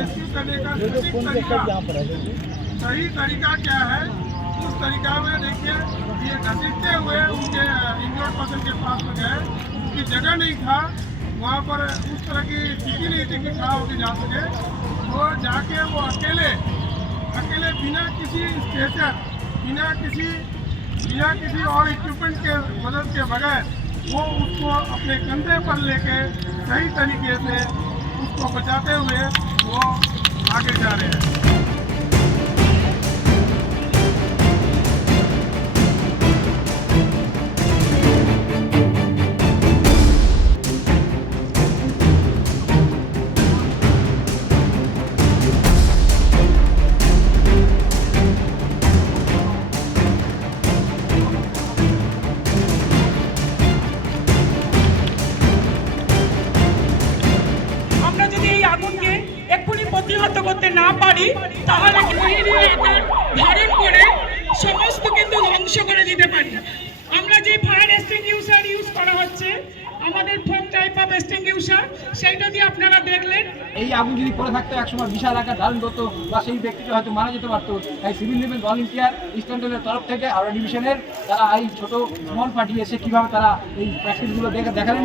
तरीका यहाँ पर है देखिए सही तरीका क्या है? उस तरीका में देखिए, ये घसीटते हुए उनके इंजर्ड पर्सन के पास गए। उनकी जगह नहीं था। वहाँ पर उस तरह की स्थिति नहीं थी कि खड़ा होकर जा सके। तो जाके वो अकेले अकेले बिना किसी स्टेशन बिना किसी बिना किसी और इक्विपमेंट के मदद के बगैर वो उसको अपने कंधे पर लेके सही तरीके से उसको बचाते हुए वो आगे जा रहे हैं আগুনকে এক্ষুনি প্রতিহত করতে না পারি, তাহলে ধারণ করে সমস্ত কিন্তু ধ্বংস করে দিতে পারি। আমরা যে ফায়ার এক্সটিংগুইশার ইউজ করা হচ্ছে, আমাদের ফোম টাইপ অফ এক্সটিংগুইশার সেইটা দিয়ে আপনারা দেখলেন? এই আগুন যদি পড়ে থাকতো, একসময় বিশাল আকার ধারণ করতো, বা সেই ব্যক্তিটা হয়তো মারা যেতে পারতো। তাই সিভিল ডিফেন্স ভলেন্টিয়ার ইস্টার্নের তরফ থেকে হাওড়া ডিভিশনের তারা এই ছোট স্মল পাঠিয়েছে কীভাবে তারা এই প্র্যাকটিসগুলো দেখে দেখালেন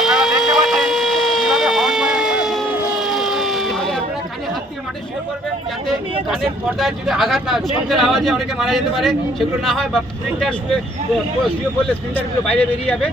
আপনারা দেখতে পাচ্ছেন কীভাবে হর্ন তাহলে যাতে কানের পর্দায় যদি আঘাত না আওয়াজে অনেকে মারা যেতে পারে সেগুলো না হয় বা প্রিন্টার শুয়ে শুয়ে পড়লে প্রিন্টারগুলো বাইরে বেরিয়ে যাবে